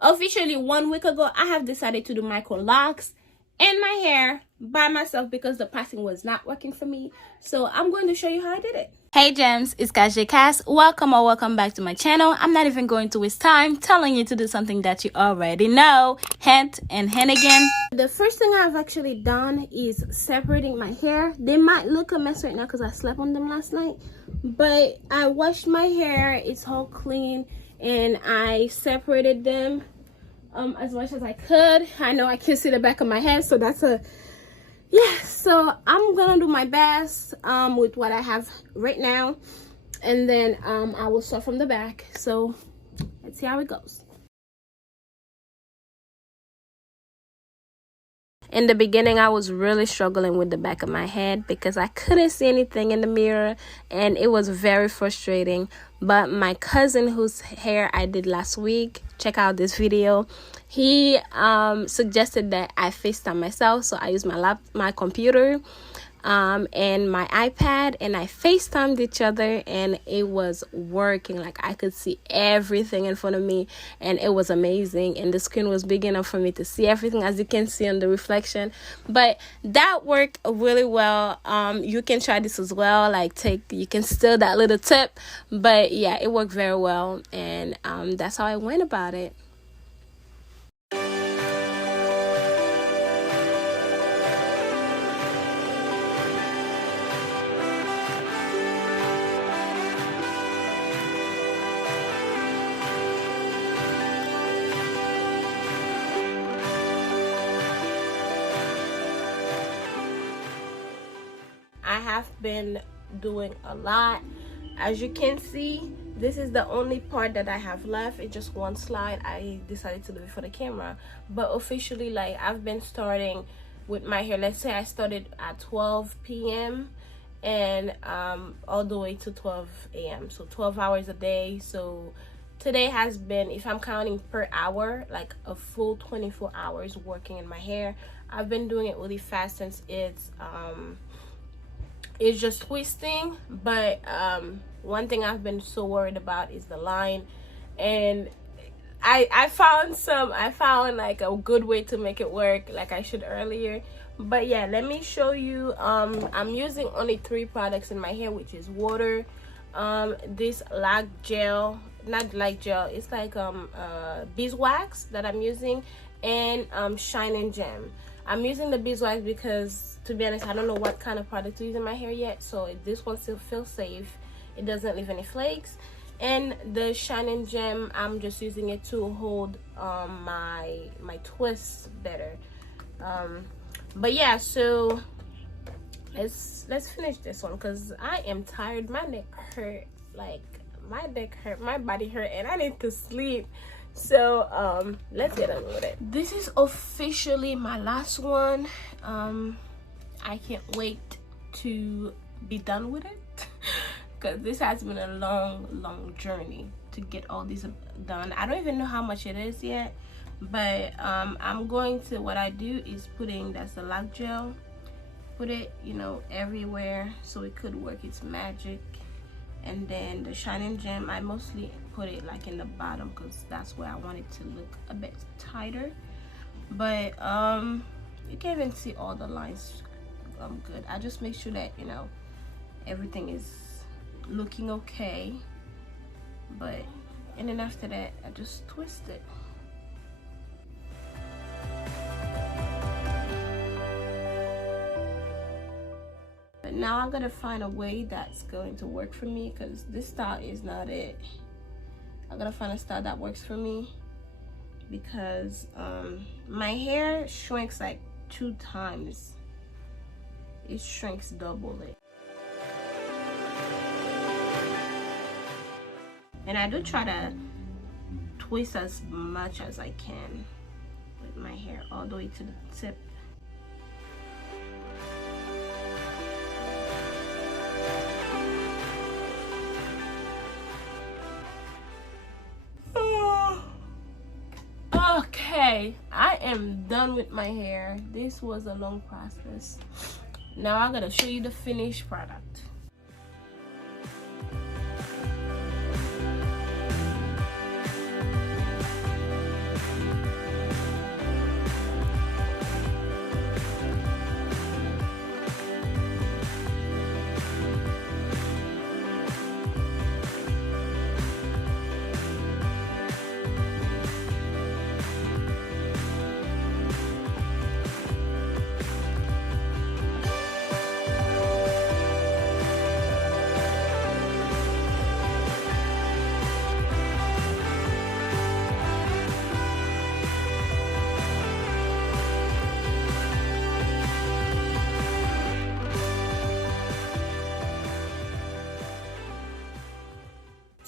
officially 1 week ago, I have decided to do Microlocs in my hair by myself because the passing was not working for me. So I'm going to show you how I did it. Hey gems, it's Cassjcass. Welcome back to my channel. I'm not even going to waste time telling you to do something that you already know. Hint and hint again. The first thing I've actually done is separating my hair. They might look a mess right now because I slept on them last night, but I washed my hair. It's all clean and I separated them as much as I could. I know I can see the back of my head, so that's a so I'm gonna do my best with what I have right now, and then I will start from the back. So let's see how it goes. In the beginning, I was really struggling with the back of my head because I couldn't see anything in the mirror and it was very frustrating. But my cousin, whose hair I did last week, check out this video, he suggested that I FaceTime myself. So I used my computer and my iPad, and I FaceTimed each other, and it was working. Like, I could see everything in front of me and it was amazing, and the screen was big enough for me to see everything, as you can see on the reflection. But that worked really well. You can try this as well. Like, you can steal that little tip, but yeah, it worked very well, and that's how I went about it. I have been doing a lot. As you can see, this is the only part that I have left. It's just one slide. I decided to do it for the camera, but officially, like, I've been starting with my hair. Let's say I started at 12 p.m. and all the way to 12 a.m. so 12 hours a day. So today has been, if I'm counting per hour, like a full 24 hours working in my hair. I've been doing it really fast since it's just twisting, but one thing I've been so worried about is the line, and I found like a good way to make it work, like I showed earlier. But yeah, let me show you. I'm using only 3 products in my hair, which is water, this lac gel, not lac gel, it's like beeswax that I'm using, and Shine Gem. I'm using the beeswax because, to be honest, I don't know what kind of product to use in my hair yet, so this one still feels safe. It doesn't leave any flakes. And the Shine Gem, I'm just using it to hold my twists better. But yeah, so let's finish this one because I am tired. My neck hurt, like my neck hurt, my body hurt, and I need to sleep. So let's get on with it. This is officially my last one. I can't wait to be done with it because this has been a long journey to get all these done. I don't even know how much it is yet, but I'm going to, what I do is that's the lac gel, put it, you know, everywhere so it could work its magic. And then the Shine Gem, I mostly put it like in the bottom because that's where I want it to look a bit tighter. But you can even see all the lines good. I just make sure that, you know, everything is looking okay. But and then after that, I just twist it. Now I'm gonna find a way that's going to work for me because this style is not it. I'm gonna find a style that works for me because my hair shrinks like 2 times. It shrinks double it. And I do try to twist as much as I can with my hair all the way to the tip. Okay, I am done with my hair. This was a long process. Now I'm gonna show you the finished product.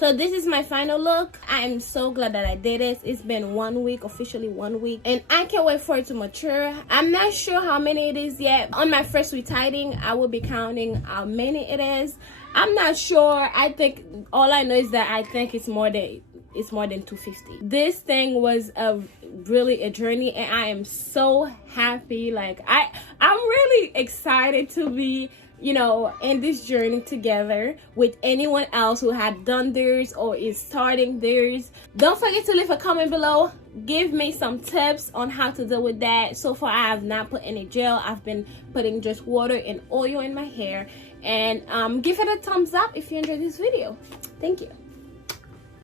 So this is my final look. I am so glad that I did it. It's been 1 week, officially 1 week, and I can't wait for it to mature. I'm not sure how many it is yet. On my first retithing, I will be counting how many it is. I'm not sure. I think all I know is that I think it's more than 250. This thing was really a journey, and I am so happy. Like I'm really excited to be, you know, in this journey together with anyone else who had done theirs or is starting theirs. Don't forget to leave a comment below. Give me some tips on how to deal with that. So far, I have not put any gel. I've been putting just water and oil in my hair. And give it a thumbs up if you enjoyed this video. Thank you.